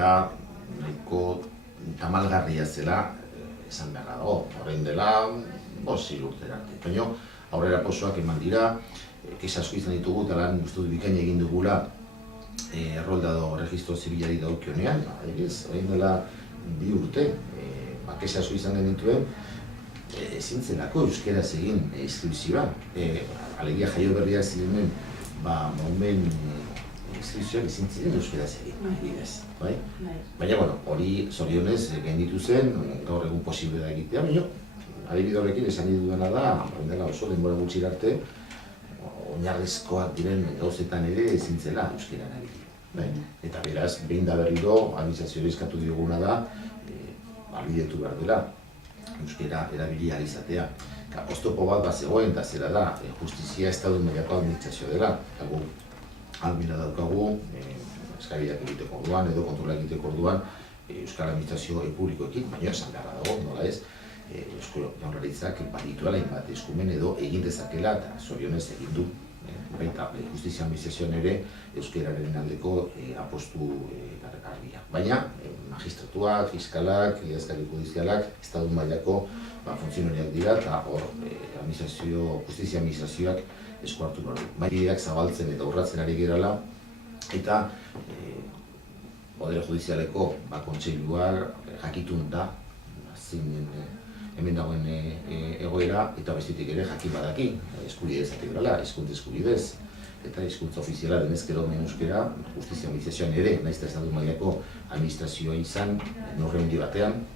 egoera nahiko tamalgarria zela esan beharra dago. Horrein dela, 5 urtera arte. Baina aurrera pausoak eman dira, kexa asko izan ditugu, eta lan uste dut bikaina egin dugula errolda edo registro zibilari dagokionean. Horrein dela 2 urte, kexa asko izan genituen, ezin zelako euskeraz egin inskripzioa. Alegia jaio berriak zirenen, momen inskripzioak ezin ziren euskeraz egin. Baina, hori zorionez gainditu zen, gaur egun posible da egitea, baina adibide horrekin esan dudana da, oso denbora gutxi arte, oinarrizkoak diren gauzetan ere ezin zela euskeran egin. Eta beraz, behin da berriro, administrazioa eskatu dioguna da, ahalbidetu behar dela, euskera erabili ahal izatea. Oztopo bat zegoen eta zera da, justizia estatu mailako administrazioa dela. Eta gu, ahalmena daukagu, eskariak egiteko orduan edo kontrola egiteko orduan, euskal administrazio publikoekin, baina esan beharra dago, nola ez, Eusko Jaurlaritzak badituela hainbat eskumen edo egin dezakela eta zorionez egin du. Baita justizia administrazioan ere euskararen aldeko apostu argia. Baina magistratuak, fiskalak, idazkari judizialak, estatu mailako funtzionariak dira eta hor justizia administrazioak esku hartu behar du. Maileak zabaltzen eta urratzen ari gerala eta Podere Judizialeko kontseiluak jakitun da hemen dagoen egoera eta bestetik ere jakin badaki eskubidez ategrala, hizkuntza eskubidez eta hizkuntza ofiziala denez gero euskera justizia administrazioan ere, nahiz eta estatu mailako administrazioa izan neurri batean,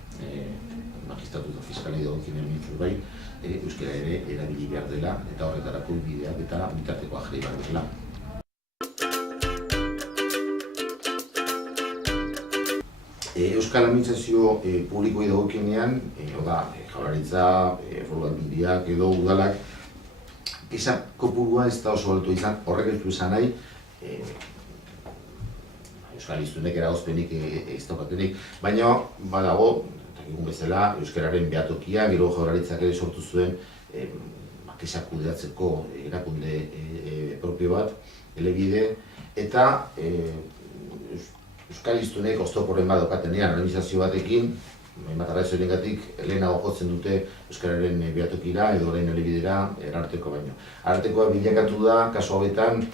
magistratu eta fiskalei dagokien bai, euskera ere erabili behar dela eta horretarako bideak eta bitartekoa jarri behar dela. Euskal administrazio publikoi dagokienean, Jaurlaritza, Foru Aldundiak edo udalak, kexa kopurua ez da oso altua izan, horrek ez du esan nahi, euskal hiztunek eragozpenik ez daukatenik, baina badago, egun bezala, euskararen behatokia, gero Jaurlaritzak ere sortu zuen kexa kudeatzeko erakunde propio bat, elebide, eta euskal hiztunek oztoporen bat daukatenean administrazio batekin, hainbat arrazoirengatik lehenago jotzen dute euskararen behatokira edo orain elebidera Arartekoa baino. Arartekoa bilakatu da, kasu hauetan,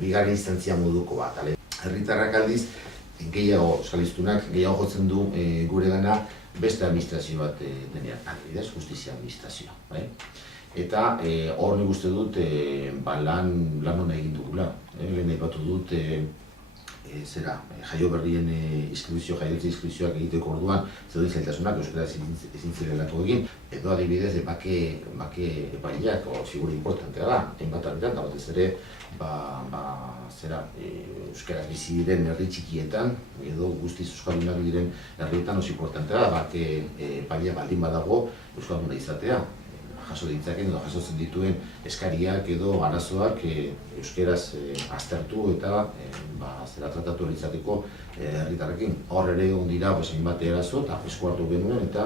bigarren instantzia moduko bat. Herritarrak aldiz, gehiago euskal hiztunak gehiago jotzen du guregana beste administrazio bat denean, adibidez, justizia administrazioa. Eta hor nik uste dut lan hona egin dugula. Lehen aipatu dut jaio berrien jaiotze inskripzioak egiteko orduan zeuden zailtasunak euskaraz ezin zirelako egin, edo adibidez bake epaileak figura importantea da, hainbat artean, eta batez ere euskaraz bizi diren herri txikietan edo guztiz euskaldunak diren herrietan oso importantea da bake epailea baldin badago euskalduna izatea. Jaso ditzaken edo jasotzen dituen eskariak edo arazoak euskaraz aztertu eta tratatu izateko herritarrekin. Hor ere egon dira hainbat arazo eta esku hartu genuen eta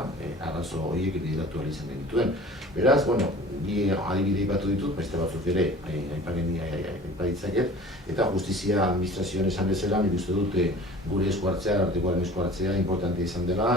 arazo horiek bideratu izan genituen. Beraz, bi adibide aipatu ditut, beste batzuk ere aipa ditzaket, eta justizia administrazioan esan bezala, nik uste dut gure esku hartzea, Arartekoaren esku hartzea importantea izan dela.